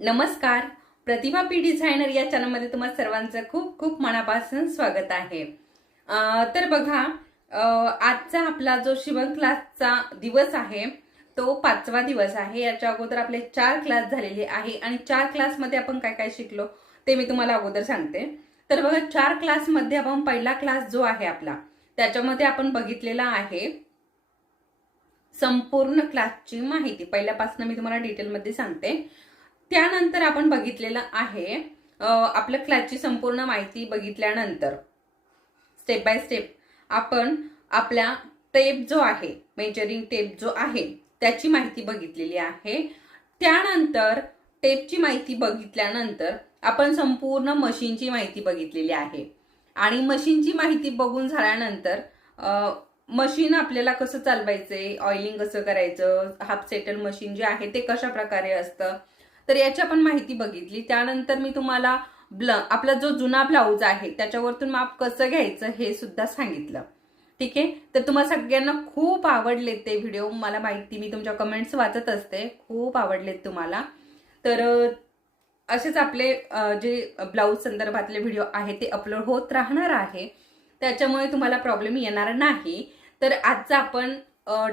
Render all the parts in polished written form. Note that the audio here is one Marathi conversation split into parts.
नमस्कार. प्रतिभा पी डिझायनर या चॅनलमध्ये तुम्हा सर्वांचं खूप खूप मनापासून स्वागत आहे. तर बघा, आजचा आपला जो शिवण क्लासचा दिवस आहे तो 5वा दिवस आहे. याच्या अगोदर आपले 4 क्लास झालेले आहे आणि 4 क्लासमध्ये आपण काय काय शिकलो ते मी तुम्हाला अगोदर सांगते. तर बघा, 4 क्लासमध्ये आपण पहिला क्लास जो आहे आपला त्याच्यामध्ये आपण बघितलेला आहे संपूर्ण क्लासची माहिती. पहिल्यापासून मी तुम्हाला डिटेलमध्ये सांगते. त्यानंतर आपण बघितलेलं आहे आपल्या क्लासची संपूर्ण माहिती बघितल्यानंतर स्टेप बाय स्टेप आपण आपल्या टेप जो आहे, मेजरिंग टेप जो आहे त्याची माहिती बघितलेली आहे. त्यानंतर टेपची माहिती बघितल्यानंतर आपण संपूर्ण मशीनची माहिती बघितलेली आहे. आणि मशीनची माहिती बघून झाल्यानंतर मशीन आपल्याला कसं चालवायचंय, ऑइलिंग कसं करायचं, हाफ सेटल मशीन जे आहे ते कशा प्रकारे असतं, तर याची आपण माहिती बघितली. त्यानंतर मी तुम्हाला आपला जो जुना ब्लाऊज आहे त्याच्यावरतून माप कसं घ्यायचं हे सुद्धा सांगितलं. ठीक आहे. तर तुम्हाला सगळ्यांना खूप आवडले ते व्हिडिओ, मला माहिती, मी तुमच्या कमेंट्स वाचत असते, खूप आवडलेत तुम्हाला. तर असेच आपले जे ब्लाऊज संदर्भातले व्हिडिओ आहे ते अपलोड होत राहणार आहे, त्याच्यामुळे तुम्हाला प्रॉब्लेम येणार नाही. तर आजचा आपण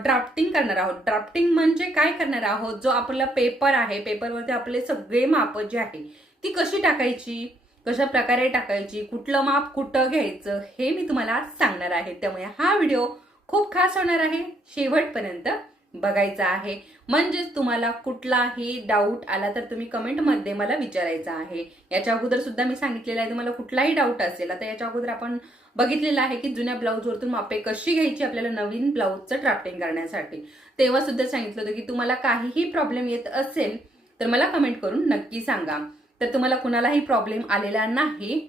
ड्राफ्टिंग करणार आहोत. ड्राफ्टिंग म्हणजे काय करणार आहोत, जो आपला पेपर आहे पेपरवरती आपले सगळे माप जे आहे ती कशी टाकायची, कशा प्रकारे टाकायची, कुठलं माप कुठं घ्यायचं हे मी तुम्हाला सांगणार आहे. त्यामुळे हा व्हिडिओ खूप खास होणार आहे, शेवटपर्यंत बघायचा आहे. म्हणजेच तुम्हाला कुठलाही डाऊट आला तर तुम्ही कमेंटमध्ये मला विचारायचा आहे. याच्या अगोदर सुद्धा मी सांगितलेलं आहे, तुम्हाला कुठलाही डाऊट असेल, आता याच्या अगोदर आपण बघितलेलं आहे की जुन्या ब्लाऊजवरतून मापे कशी घ्यायची आपल्याला नवीन ब्लाऊजचं ड्राफ्टिंग करण्यासाठी, तेव्हा सुद्धा सांगितलं होतं की तुम्हाला काहीही प्रॉब्लेम येत असेल तर मला कमेंट करून नक्की सांगा. तर तुम्हाला कुणालाही प्रॉब्लेम आलेला नाही,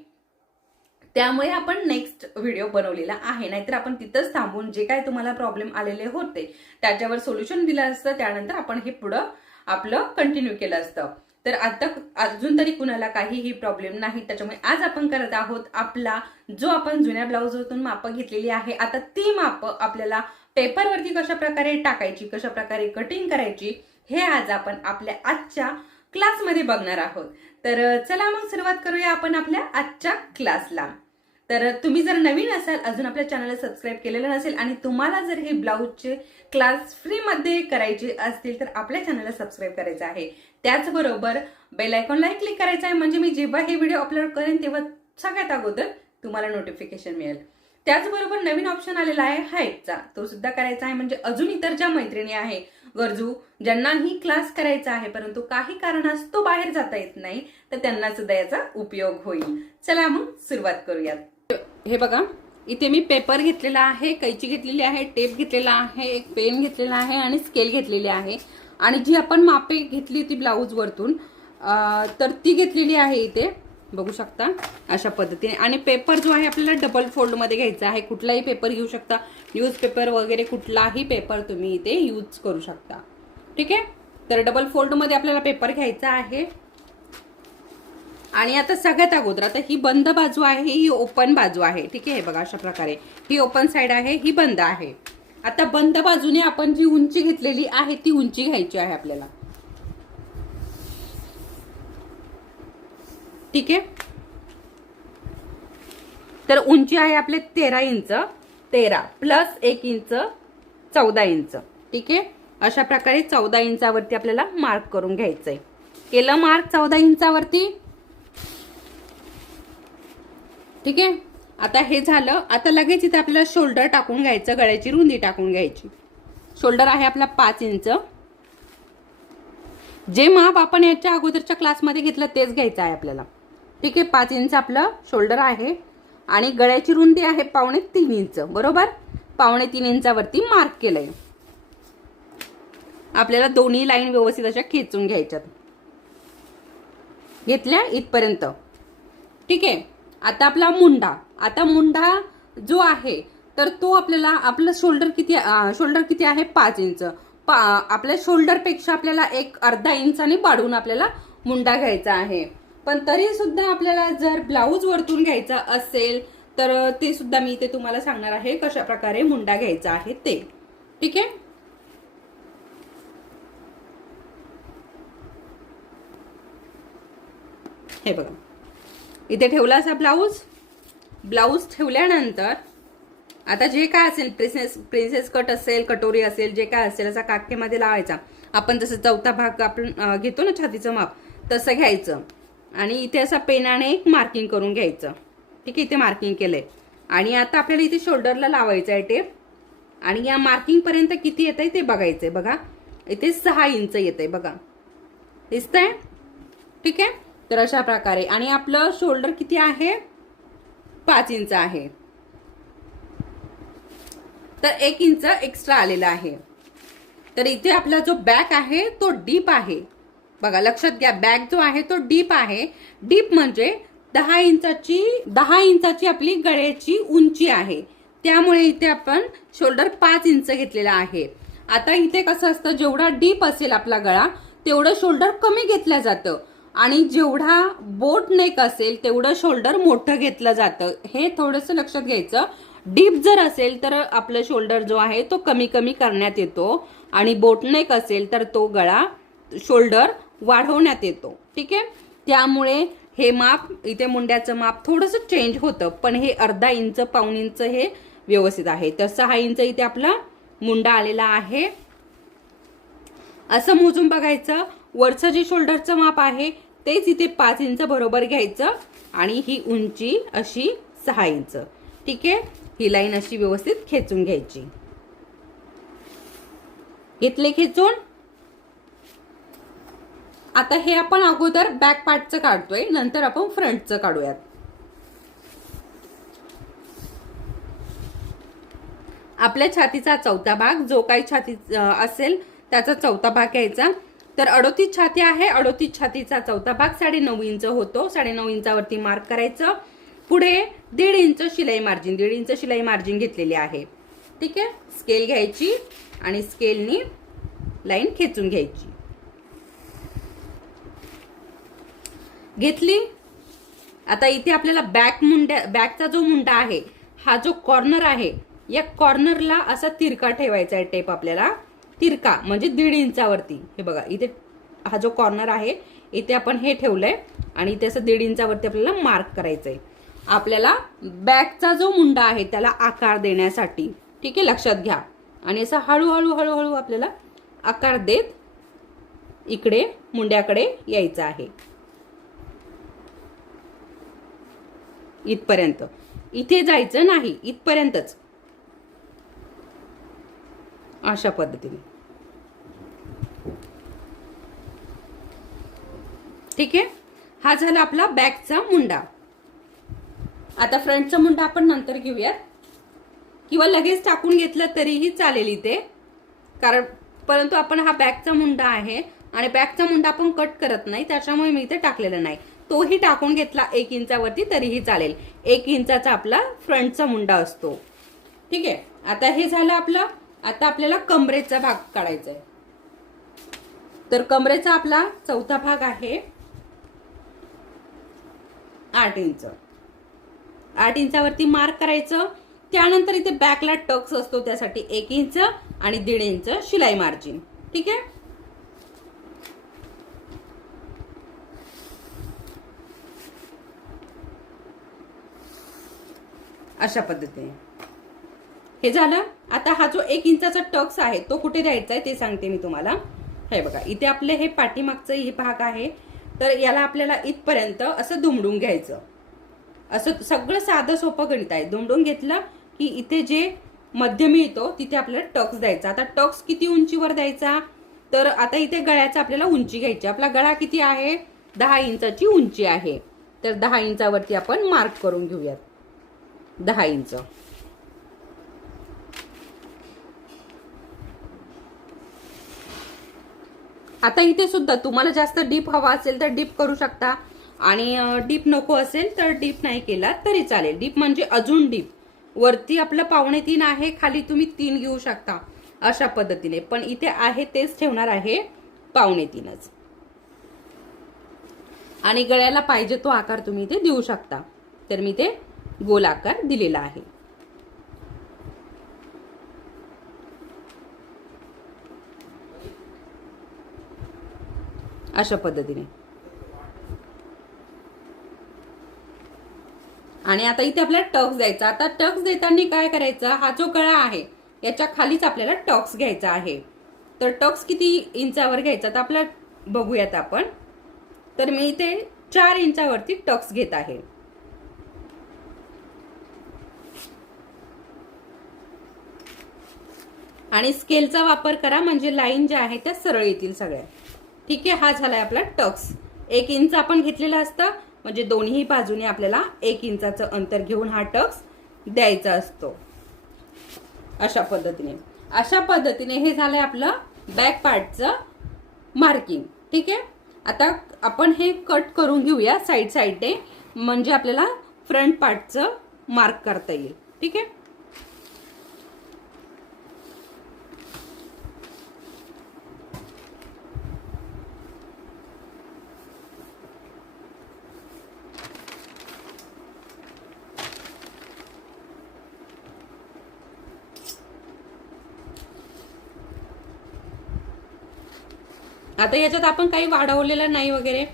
त्यामुळे आपण नेक्स्ट व्हिडिओ बनवलेला आहे. नाहीतर आपण तिथंच थांबून जे काय तुम्हाला प्रॉब्लेम आलेले होते त्याच्यावर सोल्युशन दिलं असतं, त्यानंतर आपण हे पुढं आपलं कंटिन्यू केलं असतं. तर आता अजून तरी कुणाला काहीही प्रॉब्लेम नाही, त्याच्यामुळे आज आपण करत आहोत आपला जो आपण जुन्या ब्लाऊजवरून माप घेतलेली आहे, आता ती माप आपल्याला पेपरवरती कशा प्रकारे टाकायची, कशा प्रकारे कटिंग करायची हे आज आपण आपल्या आजच्या क्लासमध्ये बघणार आहोत. तर चला मग सुरुवात करूया आपण आपल्या आजच्या क्लासला. तर तुम्ही जर नवीन असाल, अजून आपल्या चॅनलला सबस्क्राईब केलेलं नसेल आणि तुम्हाला जर हे ब्लाऊजचे क्लास फ्रीमध्ये करायचे असतील तर आपल्या चॅनलला सबस्क्राईब करायचं आहे. त्याचबरोबर बेल आयकॉनला क्लिक करायचं आहे, म्हणजे मी जेव्हा हे व्हिडिओ अपलोड करेन तेव्हा सगळ्यात अगोदर तुम्हाला नोटिफिकेशन मिळेल. त्याचबरोबर नवीन ऑप्शन आलेला आहे हाईटचा, तो सुद्धा करायचा आहे, म्हणजे अजून इतर ज्या मैत्रिणी आहे गरजू ज्यांनाही क्लास करायचा आहे परंतु काही कारणास्तव बाहेर जाता येत नाही, तर त्यांना सुद्धा याचा उपयोग होईल. चला मग सुरुवात करूयात. हे बघा, इथे मी पेपर घेतलेला आहे, कैची घेतलेली आहे, टेप घेतलेला आहे, एक पेन घेतलेला आहे आणि स्केल घेतलेली आहे. आणि जी आपण मापे घेतली ती ब्लाऊज वरतून तर ती घेतलेली आहे इथे बघू शकता अशा पद्धतीने. आणि पेपर जो आहे आपल्याला डबल फोल्ड मध्ये घ्यायचा आहे. कुठलाही पेपर घेऊ शकता, न्यूजपेपर वगैरे कुठलाही पेपर तुम्ही इथे यूज करू शकता. ठीक आहे. तर डबल फोल्ड मध्ये आपल्याला पेपर घ्यायचा आहे. आणि आता सगळ्यात अगोदर, आता ही बंद बाजू आहे, ही ओपन बाजू आहे. ठीक आहे. बघा अशा प्रकारे ही ओपन साइड आहे, ही बंद आहे. आता बंद बाजूने आपण जी उंची घेतलेली आहे ती उंची घ्यायची आहे आपल्याला. ठीक आहे. तर उंची आहे आपले 13 इंच, 13 प्लस 1 इंच 14 इंच. ठीक आहे. अशा प्रकारे 14 इंचावरती आपल्याला मार्क करून घ्यायचंय. केलं मार्क 14 इंचावरती. ठीक आहे. आता हे झालं. आता लगेच इथे आपल्याला शोल्डर टाकून घ्यायचं, गळ्याची रुंदी टाकून घ्यायची. शोल्डर आहे आपला 5 इंच. जे माप आपण याच्या अगोदरच्या क्लासमध्ये घेतलं तेच घ्यायचं आहे आपल्याला. ठीक आहे. 5 इंच आपलं शोल्डर आहे आणि गळ्याची रुंदी आहे 2.25 इंच. बरोबर, 2.25 इंचावरती मार्क केलंय. आपल्याला दोन्ही लाईन व्यवस्थित अशा खेचून घ्यायच्यात. घेतल्या इथपर्यंत. ठीक आहे. आता आपला मुंडा, आता मुंडा जो आहे तर तो आपल्याला, आपलं शोल्डर किती आहे 5 इंच. आपल्या शोल्डर पेक्षा आपल्याला एक अर्धा इंचाने वाढवून आपल्याला मुंडा घ्यायचा आहे. पण तरी सुद्धा आपल्याला जर ब्लाऊज वरतून घ्यायचा असेल तर ते सुद्धा मी इथे तुम्हाला सांगणार आहे कशा प्रकारे मुंडा घ्यायचा आहे ते. ठीक आहे. हे बघा, इथे ठेवला असा ब्लाऊज ठेवल्यानंतर आता जे काय असेल, प्रिन्सेस कट असेल, कटोरी असेल, जे काय असेल असा काखेमध्ये लावायचा. आपण जसं चौथा भाग आपण घेतो ना छातीचं माप, तसं घ्यायचं आणि इथे असं पेनाने एक मार्किंग करून घ्यायचं. ठीक आहे, इथे मार्किंग केलंय. आणि आता आपल्याला इथे शोल्डरला लावायचं आहे टेप आणि या मार्किंग पर्यंत किती येत आहे ते बघायचंय. बघा इथे 6 इंच येत आहे, बघा दिसतंय. ठीक आहे, तर अशा प्रकारे. आणि आपलं शोल्डर किती आहे, 5 इंच आहे, तर 1 इंच एक्स्ट्रा आलेला आहे. तर इथे आपला जो बॅक आहे तो डीप आहे. बघा लक्षात घ्या, बॅक जो आहे तो डीप आहे. डीप म्हणजे 10 इंचाची आपली गळ्याची उंची आहे. त्यामुळे इथे आपण शोल्डर 5 इंच घेतलेला आहे. आता इथे कसं असतं, जेवढा डीप असेल आपला गळा तेवढं शोल्डर कमी घेतलं जातं आणि जेवढा बोट नेक असेल तेवढं शोल्डर मोठं घेतलं जातं. हे थोडंसं लक्षात घ्यायचं. डीप जर असेल तर आपलं शोल्डर जो आहे तो कमी करण्यात येतो आणि बोटनेक असेल तर तो गळा शोल्डर वाढवण्यात येतो. ठीक आहे, त्यामुळे हे माप, इथे मुंड्याचं माप थोडंसं चेंज होतं, पण हे अर्धा इंच पाऊण इंच हे व्यवस्थित आहे. तर 6 इंच इथे आपला मुंडा आलेला आहे. असं मोजून बघायचं. वरचं जे शोल्डरचं माप आहे तेच इथे 5 इंच बरोबर घ्यायचं आणि ही उंची अशी 6 इंच. ठीक आहे, ही लाईन अशी व्यवस्थित खेचून घ्यायची. घेतले खेचून. आता हे आपण अगोदर बॅक पार्टचं काढतोय, नंतर आपण फ्रंटचं काढूयात. आपल्या छातीचा चौथा भाग, जो काही छाती असेल त्याचा चौथा भाग घ्यायचा. तर 38 छाती आहे, 38 छातीचा चौथा भाग 9.5 इंच होतो. 9.5 इंचावरती मार्क करायचं. पुढे 1.5 इंच शिलाई मार्जिन, 1.5 इंच शिलाई मार्जिन घेतलेली आहे. ठीक आहे, स्केल घ्यायची आणि स्केलनी लाईन खेचून घ्यायची. घेतली. आता इथे आपल्याला बॅकचा जो मुंडा आहे, हा जो कॉर्नर आहे, या कॉर्नरला असा तिरका ठेवायचा आहे टेप आपल्याला. तिरका म्हणजे 1.5 इंचावरती. हे बघा इथे हा जो कॉर्नर आहे इथे आपण हे ठेवलंय आणि इथे असं 1.5 इंचावरती आपल्याला मार्क करायचंय. आपल्याला बॅकचा जो मुंडा आहे त्याला आकार देण्यासाठी. ठीक आहे, लक्षात घ्या. आणि असं हळूहळू आपल्याला आकार देत इकडे मुंड्याकडे यायचं आहे. इथपर्यंत, इथे जायचं नाही, इथपर्यंतच. अशा पद्धतीने. ठीक आहे, हा झाला आपला बॅकचा मुंडा. आता फ्रंटचा मुंडा आपण नंतर घेऊयात किंवा लगेच टाकून घेतलं तरीही चालेल इथे, कारण परंतु आपण हा बॅकचा मुंडा आहे आणि बॅकचा मुंडा आपण कट करत नाही, त्याच्यामुळे मी इथे टाकलेला नाही. तोही टाकून घेतला 1 इंचावरती तरीही चालेल. 1 इंचाचा आपला फ्रंटचा मुंडा असतो. ठीक आहे, आता हे झालं आपलं. आता आपल्याला कमरेचा भाग काढायचा आहे. तर कमरेचा आपला चौथा भाग आहे 8 इंच. 8 इंचावरती मार्क करायचं. त्यानंतर इथे बॅकला टक्स असतो, त्यासाठी 1 इंच आणि 1.5 इंच शिलाई मार्जिन. ठीक आहे, अशा पद्धतीने हे झालं. आता हा जो 1 इंचाचा टक्स आहे तो कुठे द्यायचा आहे ते सांगते मी तुम्हाला. हे बघा इथे आपले हे पाठीमागचं हे भाग आहे, तर याला आपल्याला इथपर्यंत असं दुमडून घ्यायचं. असं सगळं साधं सोपं गणित आहे. दुमडून घेतलं की इथे जे मध्य मिळतो तिथे आपल्याला टक्स द्यायचा. आता टक्स किती उंचीवर द्यायचा, तर आता इथे गळ्याचा आपल्याला उंची घ्यायची. आपला गळा किती आहे, 10 इंचाची उंची आहे. तर 10 इंचावरती आपण मार्क करून घेऊयात. 10 इंच. आता इथे सुद्धा तुम्हाला जास्त डीप हवा असेल तर डीप करू शकता आणि डीप नको असेल तर डीप नाही केला तरी चालेल. डीप म्हणजे अजून डीप. वरती आपलं 3.25 आहे, खाली तुम्ही 3 घेऊ शकता अशा पद्धतीने. पण इथे आहे तेच ठेवणार आहे 3.25. आणि गळ्याला पाहिजे तो आकार तुम्ही इथे देऊ शकता. तर मी ते गोल आकार दिलेला आहे. अशा पद्धतीने आणि आता इथे आपल्याला टक्स द्यायचा. आता टक्स देताना काय करायचं, हा जो गळा आहे याच्या खालीच आपल्याला टक्स घ्यायचा आहे. तर टक्स किती इंचावर घ्यायचा तर आपल्याला बघूयात आपण. तर मी इथे 4 इंचावरती टक्स घेत आहे. आणि स्केलचा वापर करा म्हणजे लाईन ज्या आहेत त्या सरळ येतील सगळ्या. ठीक आहे, हा झालाय आपला टक्स. 1 इंच आपण घेतलेला असतं म्हणजे दोन्ही बाजूने आपल्याला 1 इंचाचं अंतर घेऊन हा टक्स द्यायचा असतो. अशा पद्धतीने हे झालंय आपलं बॅक पार्टचं मार्किंग. ठीक आहे, आता आपण हे कट करून घेऊया साईडने म्हणजे आपल्याला फ्रंट पार्टचं मार्क करता येईल. ठीक आहे, आता याच्यात आपण काही वाढवलेलं नाही वगैरे.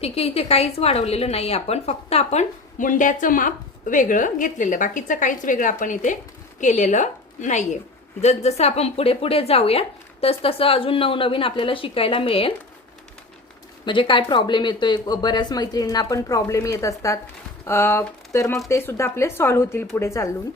ठीक आहे, इथे काहीच वाढवलेलं नाही आपण, फक्त आपण मुंड्याचं माप वेगळं घेतलेलं, बाकीचं काहीच वेगळं आपण इथे केलेलं नाहीये. जसं आपण पुढे जाऊया तसं अजून नवनवीन आपल्याला शिकायला मिळेल. म्हणजे काय प्रॉब्लेम येतोय, बऱ्याच मैत्रिणींना पण प्रॉब्लेम येत असतात, तर मग ते सुद्धा आपले सॉल्व्ह होतील पुढे चालून.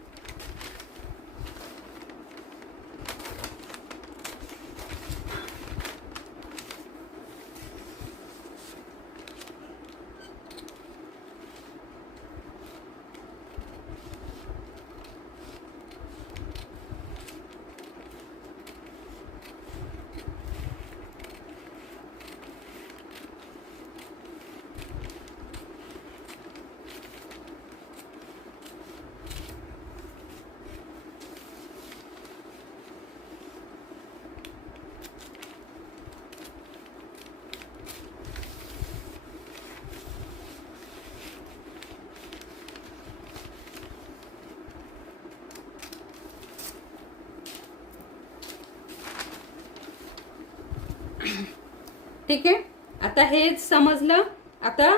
ठीक आहे, आता हे समजलं. आता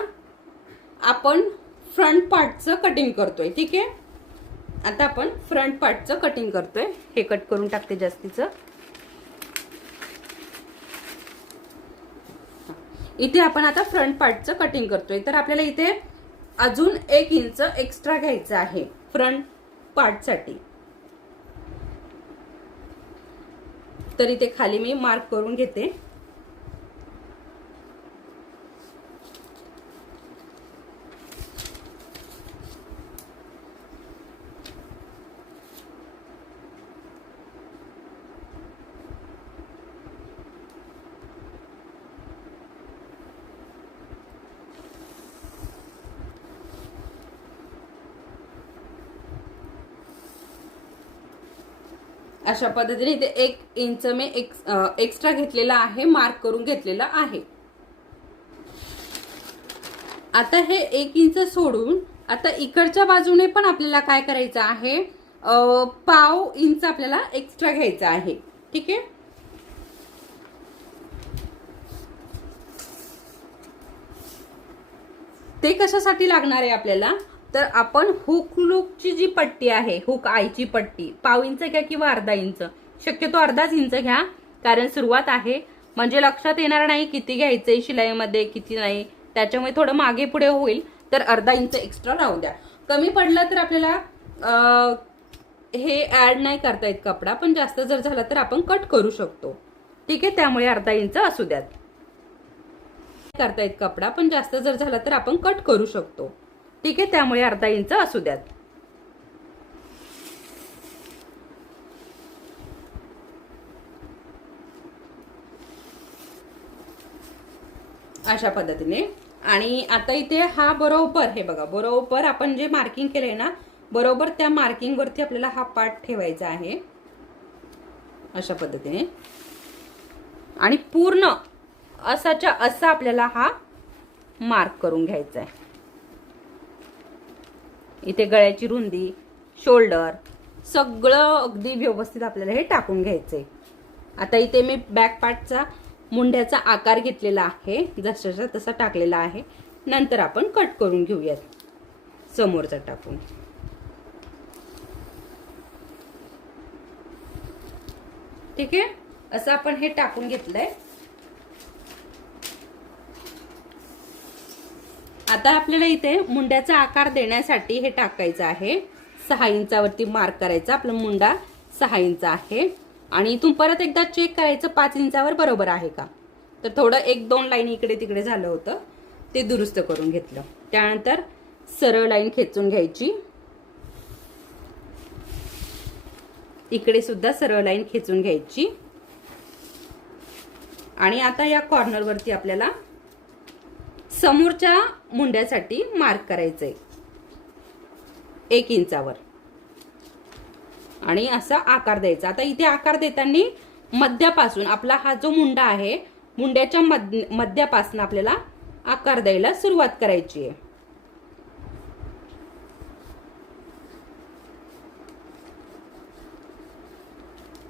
आपण फ्रंट पार्टचं कटिंग करतोय. ठीक आहे, आता आपण फ्रंट पार्टचं कटिंग करतोय. हे कट करून टाकते जास्तीचं. इथे आपण आता फ्रंट पार्टचं कटिंग करतोय, तर आपल्याला इथे अजून 1 इंच एक्स्ट्रा घ्यायचं आहे फ्रंट पार्टसाठी. तर इथे खाली मी मार्क करून घेते. अशा पद्धतीने इथे 1 इंच मी एक्स्ट्रा घेतलेला आहे, मार्क करून घेतलेला आहे. आता हे 1 इंच सोडून आता इकडच्या बाजूने पण आपल्याला काय करायचं आहे, पाव इंच आपल्याला एक्स्ट्रा घ्यायचा आहे. ठीक आहे, ते कशासाठी लागणार आहे आपल्याला, तर आपण हुक लूकची जी पट्टी आहे, हुक आयची पट्टी 1/2 इंच घ्या किंवा अर्धा इंच, शक्यतो अर्धाच इंच घ्या, कारण सुरुवात आहे. म्हणजे लक्षात येणार नाही किती घ्यायचंय शिलाईमध्ये किती नाही, त्याच्यामुळे थोडं मागे पुढे होईल. तर अर्धा इंच एक्स्ट्रा राहू द्या. कमी पडलं तर आपल्याला हे ऍड नाही करता येत कपडा, पण जास्त जर झाला तर आपण कट करू शकतो. ठीक आहे, त्यामुळे अर्धा इंच असू द्यात. करता येत कपडा, पण जास्त जर झाला तर आपण कट करू शकतो. ठीक आहे, त्यामुळे अर्धा इंच असू द्यात. अशा पद्धतीने. आणि आता इथे हा बरोबर, हे बघा बरोबर आपण जे मार्किंग केलंय ना, बरोबर त्या मार्किंग वरती आपल्याला हा पार्ट ठेवायचा आहे. अशा पद्धतीने. आणि पूर्ण असाच्या असा आपल्याला हा मार्क करून घ्यायचा आहे. इथे गळ्याची रुंदी, शोल्डर सगळं अगदी व्यवस्थित आपल्याला हे टाकून घ्यायचंय. आता इथे मी बॅक पार्टचा मुंड्याचा आकार घेतलेला आहे, जसाचा तसा टाकलेला आहे. नंतर आपण कट करून घेऊयात. समोरचा टाकून. ठीक आहे, असं आपण हे टाकून घेतलंय. आता आपल्याला इथे मुंड्याचा आकार देण्यासाठी हे टाकायचं आहे. 6 इंचावरती मार्क करायचा. आपला मुंडा 6 इंच आहे आणि इथून परत एकदा चेक करायचं 5 इंचावर बरोबर आहे का. तर थोडं 1-2 लाईन इकडे तिकडे झालं होतं, ते दुरुस्त करून घेतलं. त्यानंतर सरळ लाईन खेचून घ्यायची. इकडे सुद्धा सरळ लाईन खेचून घ्यायची आणि आता या कॉर्नरवरती आपल्याला समोरच्या मुंड्यासाठी मार्क करायचंय 1 इंचावर आणि असा आकार द्यायचा. आता इथे आकार देताना मध्यापासून आपला हा जो मुंडा आहे, मुंड्याच्या मध्यापासून आपल्याला आकार द्यायला सुरुवात करायची आहे.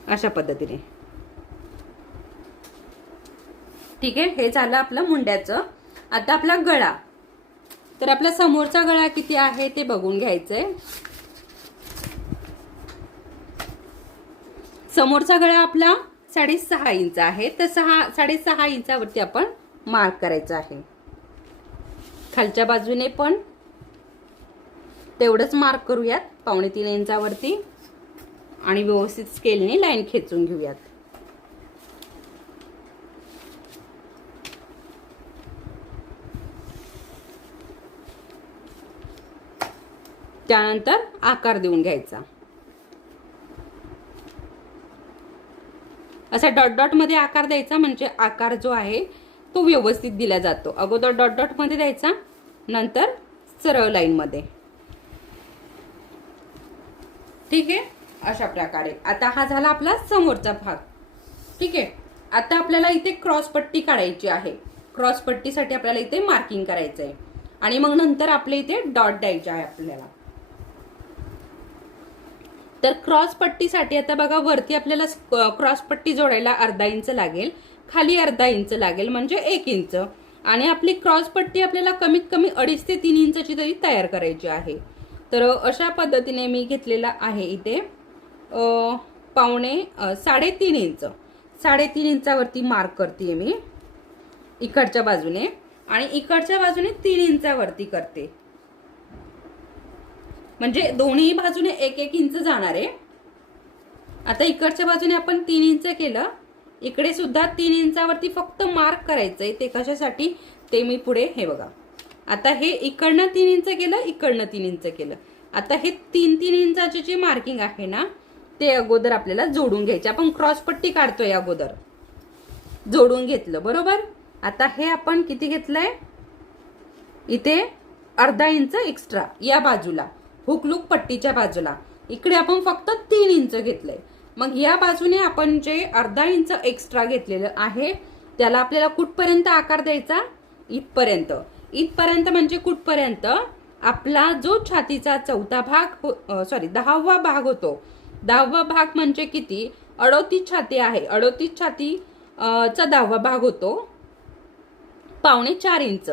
अशा पद्धतीने. ठीक आहे, हे झालं आपलं मुंड्याचं. आता आपला गळा. तर आपला समोरचा गळा किती आहे ते बघून घ्यायचंय. समोरचा गळा आपला 6.5 इंच आहे. तर 6.5 इंचावरती आपण मार्क करायचं आहे. खालच्या बाजूने पण तेवढंच मार्क करूयात 2.25 इंचावरती आणि व्यवस्थित स्केलने लाईन खेचून घेऊयात. त्यानंतर आकार देऊन घ्यायचा. असा डॉट डॉट मध्ये आकार द्यायचा, म्हणजे आकार जो आहे तो व्यवस्थित दिला जातो. अगोदर डॉट डॉट मध्ये द्यायचा, नंतर सरळ लाईन मध्ये. ठीक आहे, अशा प्रकारे. आता हा झाला आपला समोरचा भाग. ठीक आहे, आता आपल्याला इथे क्रॉस पट्टी काढायची आहे. क्रॉस पट्टीसाठी आपल्याला इथे मार्किंग करायचं आहे आणि मग नंतर आपल्या इथे डॉट द्यायचे आहे आपल्याला. तर क्रॉस पट्टीसाठी आता बघा, वरती आपल्याला क्रॉस पट्टी जोडायला अर्धा इंच लागेल, खाली अर्धा इंच लागेल, म्हणजे 1 इंच. आणि आपली क्रॉस पट्टी आपल्याला कमीत कमी 2.5 ते 3 इंचाची तरी तयार करायची आहे. तर अशा पद्धतीने मी घेतलेला आहे इथे 3.5 इंच. 3.5 इंचावरती मार्क करते मी इकडच्या बाजूने आणि इकडच्या बाजूने 3 इंचावरती करते. म्हणजे दोन्ही बाजूने 1-1 इंच जाणार आहे. आता इकडच्या बाजूने आपण 3 इंच केलं, इकडे सुद्धा 3 इंचावरती फक्त मार्क करायचंय. ते कशासाठी ते मी पुढे हे बघा. आता हे इकडनं 3 इंच केलं, इकडनं 3 इंच केलं. आता हे 3-3 इंचाचे जे मार्किंग आहे ना, ते अगोदर आपल्याला जोडून घ्यायचे. आपण क्रॉस पट्टी काढतोय, अगोदर जोडून घेतलं बरोबर. आता हे आपण किती घेतलंय, इथे अर्धा इंच एक्स्ट्रा या बाजूला, हुकलूक पट्टीच्या बाजूला. इकडे आपण फक्त 3 इंच घेतलंय. मग या बाजूने आपण जे अर्धा इंच एक्स्ट्रा घेतलेलं आहे, त्याला आपल्याला कुठपर्यंत आकार द्यायचा, इथपर्यंत. इथपर्यंत म्हणजे कुठपर्यंत, आपला जो छातीचा 10वा भाग होतो. 10वा भाग म्हणजे किती, 38 छाती आहे. 38 छाती चा 10वा भाग होतो 4.5 इंच.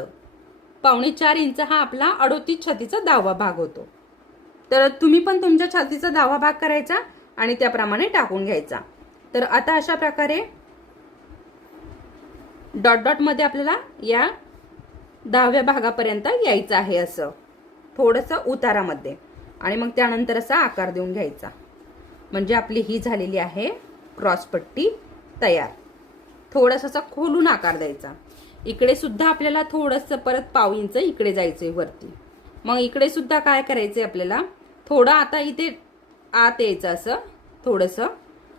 4.5 इंच हा आपला 38 छातीचा 10वा भाग होतो. तर तुम्ही पण तुमच्या छातीचा 10वा भाग करायचा आणि त्याप्रमाणे टाकून घ्यायचा. तर आता अशा प्रकारे डॉट डॉट मध्ये आपल्याला या 10व्या भागापर्यंत यायचं आहे, असं थोडंसं उतारामध्ये. आणि मग त्यानंतर असा आकार देऊन घ्यायचा. म्हणजे आपली ही झालेली आहे क्रॉस पट्टी तयार. थोडासा खोलून आकार द्यायचा. इकडे सुद्धा आपल्याला थोडंसं परत 1/2 इंच इकडे जायचंय वरती. मग इकडे सुद्धा काय करायचंय आपल्याला, थोडं आता इथे आत यायचं, असं थोडंसं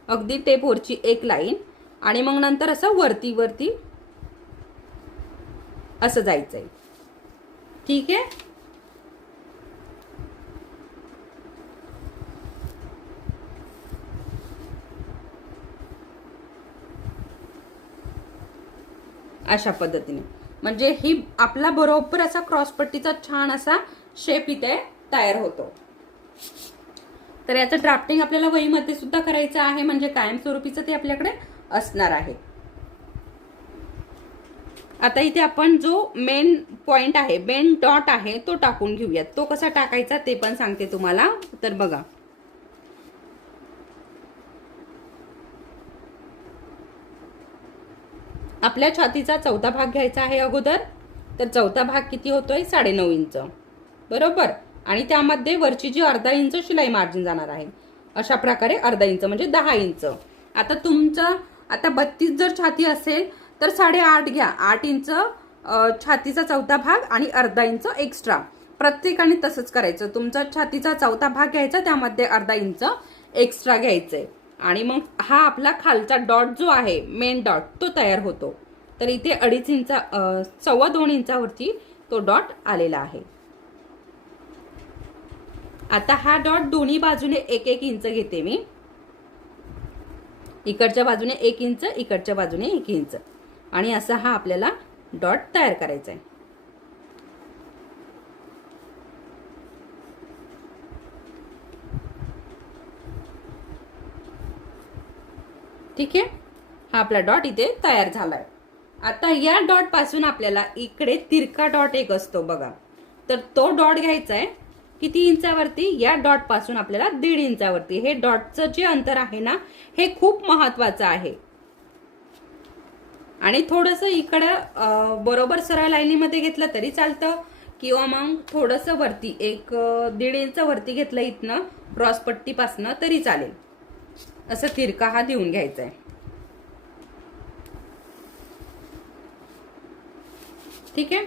अगदी टेपवरची 1 लाईन आणि मग नंतर असं वरती वरती असं जायचंय. ठीक आहे, अशा पद्धतीने. म्हणजे ही आपला बरोबर असा क्रॉस पट्टीचा छान असा शेप इथे तयार होतो. तर याचं ड्राफ्टिंग आपल्याला वहीमध्ये सुद्धा करायचं आहे, म्हणजे कायमस्वरूपीचं ते आपल्याकडे असणार आहे. आता इथे आपण जो मेन पॉइंट आहे, मेन डॉट आहे तो टाकून घेऊयात. तो कसा टाकायचा ते पण सांगते तुम्हाला. तर बघा, आपल्या छातीचा चौथा भाग घ्यायचा आहे अगोदर. तर चौथा भाग किती होतोय? 9.5 इंच, बरोबर. आणि त्यामध्ये वरची जी अर्धा इंच शिलाई मार्जिन जाणार आहे, अशा प्रकारे अर्धा इंच म्हणजे 10 इंच. आता तुमचं आता 32 जर छाती असेल तर 8.5 घ्या. 8 इंच छातीचा चौथा भाग आणि अर्धा इंच एक्स्ट्रा. प्रत्येकाने तसंच करायचं. तुमचा छातीचा चौथा भाग घ्यायचा, त्यामध्ये अर्धा इंच एक्स्ट्रा घ्यायचंय. आणि मग हा आपला खालचा डॉट जो आहे, मेन डॉट, तो तयार होतो. तर इथे 2.5 इंच, 2.25 इंचावरती तो डॉट आलेला आहे. आता हा डॉट दोन्ही बाजूने 1-1 इंच घेते मी. इकडच्या बाजूने 1 इंच, इकडच्या बाजूने 1 इंच, आणि असा हा आपल्याला डॉट तयार करायचा आहे. ठीक आहे, हा आपला डॉट इथे तयार झालाय. आता या डॉट पासून आपल्याला इकडे तिरका डॉट एक असतो बघा, तर तो डॉट घ्यायचा आहे. किती इंचावरती? या डॉट पासून आपल्याला 1.5 इंचावरती. हे डॉटचं जे अंतर आहे ना, हे खूप महत्वाचं आहे. आणि थोडंसं इकडं बरोबर सरळ लाईनीमध्ये घेतलं तरी चालतं, किंवा मग थोडंसं वरती 1-1.5 इंच वरती घेतलं इथनं क्रॉस पट्टीपासनं तरी चालेल. असं तिरका हा देऊन घ्यायचा आहे. ठीक आहे,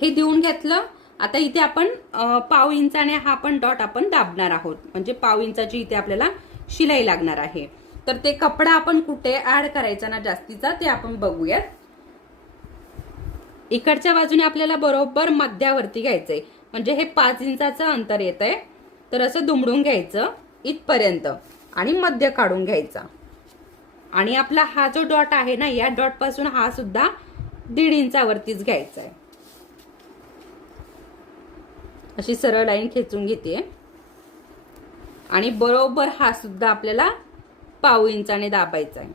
हे देऊन घेतलं. आता इथे आपण 1/2 इंचाने हा पण डॉट आपण दाबणार आहोत, म्हणजे 1/2 इंचाची इथे आपल्याला शिलाई लागणार आहे. तर ते कपडा आपण कुठे ऍड करायचा ना जास्तीचा, ते आपण बघूयात. इकडच्या बाजूने आपल्याला बरोबर मध्यावरती घ्यायचंय, म्हणजे हे 5 इंचाचं अंतर येत आहे. तर असं दुमडून घ्यायचं इथपर्यंत आणि मध्य काढून घ्यायचा. आणि आपला हा जो डॉट आहे ना, या डॉट पासून हा सुद्धा 1.5 इंचावरतीच घ्यायचा आहे. अशी सरळ लाईन खेचून घेते आणि बरोबर हा सुद्धा आपल्याला 1/2 इंचाने दाबायचा आहे.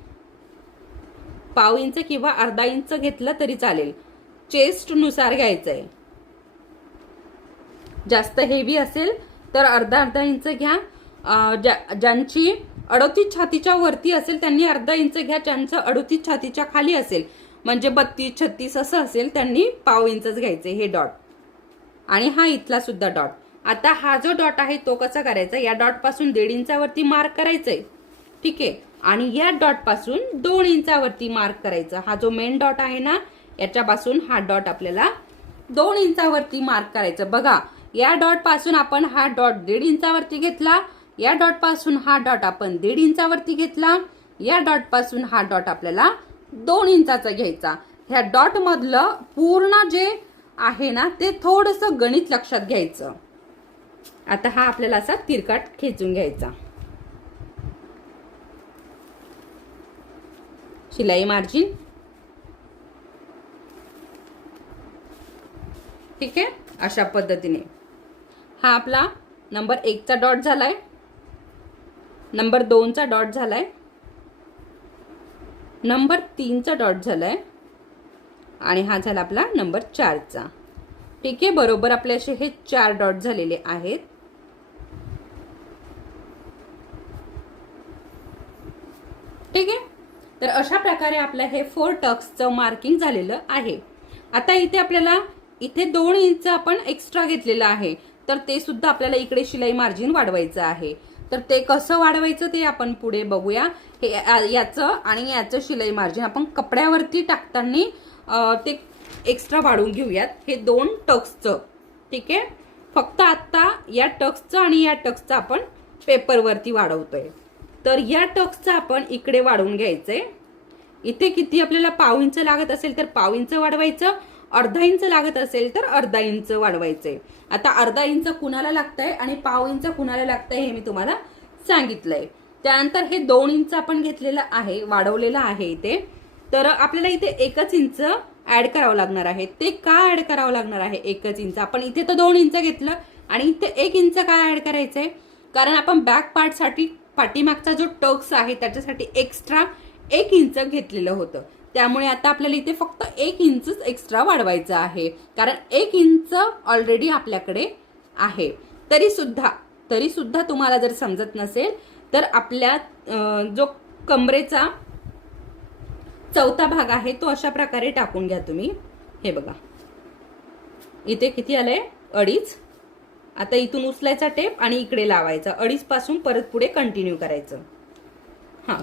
1/2 इंच किंवा अर्धा इंच घेतलं तरी चालेल, चेस्ट नुसार घ्यायचं आहे. जास्त हेवी असेल तर अर्धा इंच घ्या. ज्यांची 38 छातीच्या वरती असेल त्यांनी अर्धा इंच घ्या. ज्यांचं 38 छातीच्या खाली असेल, म्हणजे 32-36 असं असेल, त्यांनी 1/2 इंचच घ्यायचे हे डॉट. आणि हा इथला सुद्धा डॉट. आता हा जो डॉट आहे तो कसा करायचा? या डॉट पासून 1.5 इंचावरती मार्क करायचंय. ठीक आहे, आणि या डॉट पासून 2 इंचावरती मार्क करायचा. हा जो मेन डॉट आहे ना, याच्यापासून हा डॉट आपल्याला 2 इंचावरती मार्क करायचा. बघा, या डॉट पासून आपण हा डॉट 1.5 इंचावरती घेतला. या डॉट पासून हा डॉट आपण 1.5 इंचावरती घेतला. या डॉट पासून हा डॉट आपल्याला 2 इंचाचा घ्यायचा. ह्या डॉट मधलं पूर्ण जे आहे ना, ते थोडंसं गणित लक्षात घ्यायचं. आता हा आपल्याला असा तिरकाट खेचून घ्यायचा. शिलाई मार्जिन. ठीक आहे, अशा पद्धतीने हा आपला नंबर 1चा डॉट झालाय, नंबर 2चा डॉट झालाय, नंबर 3चा डॉट झालाय, आणि हा झाला आपला नंबर 4चा. ठीक आहे, बरोबर आपले असे हे 4 डॉट झालेले आहेत. ठीक आहे, तर अशा प्रकारे आपलं हे 4 टक्सचं मार्किंग झालेलं आहे. आता इथे आपल्याला इथे 2 इंच आपण एक्स्ट्रा घेतलेलं आहे, तर ते सुद्धा आपल्याला इकडे शिलाई मार्जिन वाढवायचं आहे. तर ते कसं वाढवायचं ते आपण पुढे बघूया. हे याचं आणि याचं शिलाई मार्जिन आपण कपड्यावरती टाकताना ते एक्स्ट्रा वाढवून घेऊयात, हे 2 टक्सचं. ठीक आहे, फक्त आता या टक्सचं आणि या टक्सचं आपण पेपरवरती वाढवतोय. तर या टक्सचं आपण इकडे वाढवून घ्यायचंय. इथे किती आपल्याला 1/2 इंच लागत असेल तर 1/2 इंच वाढवायचं, अर्धा इंच लागत असेल तर अर्धा इंच वाढवायचंय. आता अर्धा इंच कुणाला लागतंय आणि 1/2 इंच कुणाला लागतंय हे मी तुम्हाला सांगितलंय. त्यानंतर हे 2 इंच आपण घेतलेलं आहे, वाढवलेलं आहे इथे. तर आपल्याला इथे 1 इंच ऍड करावं लागणार आहे. ते का ऍड करावं लागणार आहे 1 इंच? आपण इथे तर 2 इंच घेतलं आणि इथे 1 इंच का ऍड करायचंय? कारण आपण बॅक पार्टसाठी पाठीमागचा जो टक्स आहे त्याच्यासाठी एक्स्ट्रा 1 इंच घेतलेलं होतं. त्यामुळे आता आपल्याला इथे फक्त 1 इंचच एक्स्ट्रा वाढवायचं आहे, कारण 1 इंच ऑलरेडी आपल्याकडे आहे. तरी सुद्धा तुम्हाला जर समजत नसेल तर आपल्या जो कमरेचा चौथा भाग आहे तो अशा प्रकारे टाकून घ्या तुम्ही. हे बघा इथे किती आलंय 2.5. आता इथून उचलायचा टेप आणि इकडे लावायचा. 2.5 पासून परत पुढे कंटिन्यू करायचं.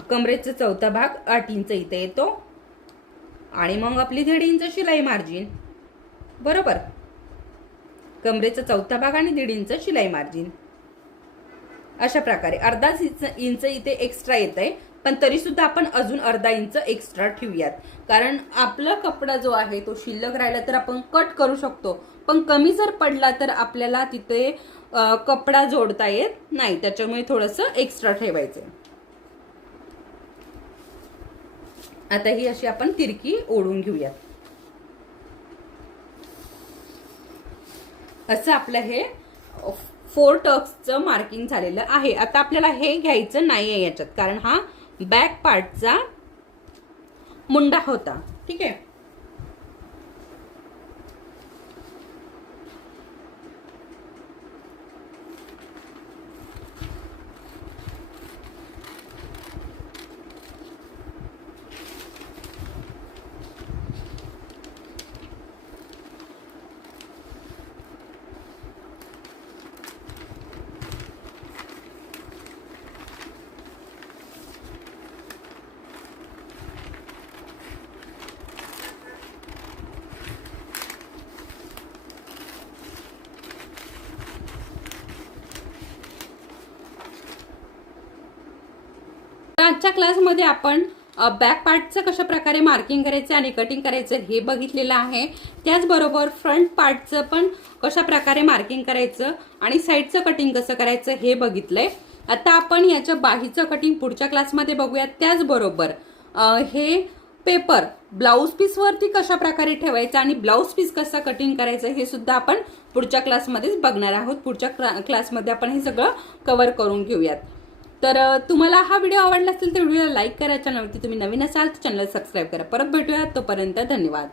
कमरेचा चौथा भाग 8 इंच इथे येतो आणि मग आपली 1.5 इंच शिलाई मार्जिन. बरोबर, कमरेचा चौथा भाग आणि 1.5 इंच शिलाई मार्जिन. अशा प्रकारे अर्धा इंच इथे एक्स्ट्रा येत आहे, पण तरी सुद्धा आपण अजून अर्धा इंच एक्स्ट्रा ठेवूयात, कारण आपला कपडा जो आहे तो शिल्लक राहिला तर आपण कट करू शकतो, पण कमी जर पडला तर आपल्याला तिथे कपडा जोडता येत नाही. त्याच्यामुळे थोडंसं एक्स्ट्रा ठेवायचं. आता ही अशी आपण तिरकी ओढून घेऊयात. असं आपलं हे 4 टक्सचं मार्किंग झालेलं आहे. आता आपल्याला हे घ्यायचं नाहीये याच्यात, कारण हा बॅक पार्टचा मुंडा होता. ठीक आहे. आजच्या क्लासमध्ये आपण बॅक पार्टचं कशा प्रकारे मार्किंग करायचं आणि कटिंग करायचं हे बघितलेलं आहे. त्याचबरोबर फ्रंट पार्टचं पण कशा प्रकारे मार्किंग करायचं आणि साईडचं कटिंग कसं करायचं हे बघितलंय. आता आपण याच्या बाहीचं कटिंग पुढच्या क्लासमध्ये बघूयात. त्याचबरोबर हे पेपर ब्लाऊज पीस वरती कशा प्रकारे ठेवायचं आणि ब्लाऊज पीस कसा कटिंग करायचं हे सुद्धा आपण पुढच्या क्लासमध्येच बघणार आहोत. पुढच्या क्लासमध्ये आपण हे सगळं कव्हर करून घेऊयात. तर तुम्हाला हा व्हिडिओ आवडला असेल तर व्हिडिओला लाईक करा. चॅनलवरती तुम्ही नवीन असाल तर चॅनल सबस्क्राईब करा. परत भेटूयात, तोपर्यंत धन्यवाद.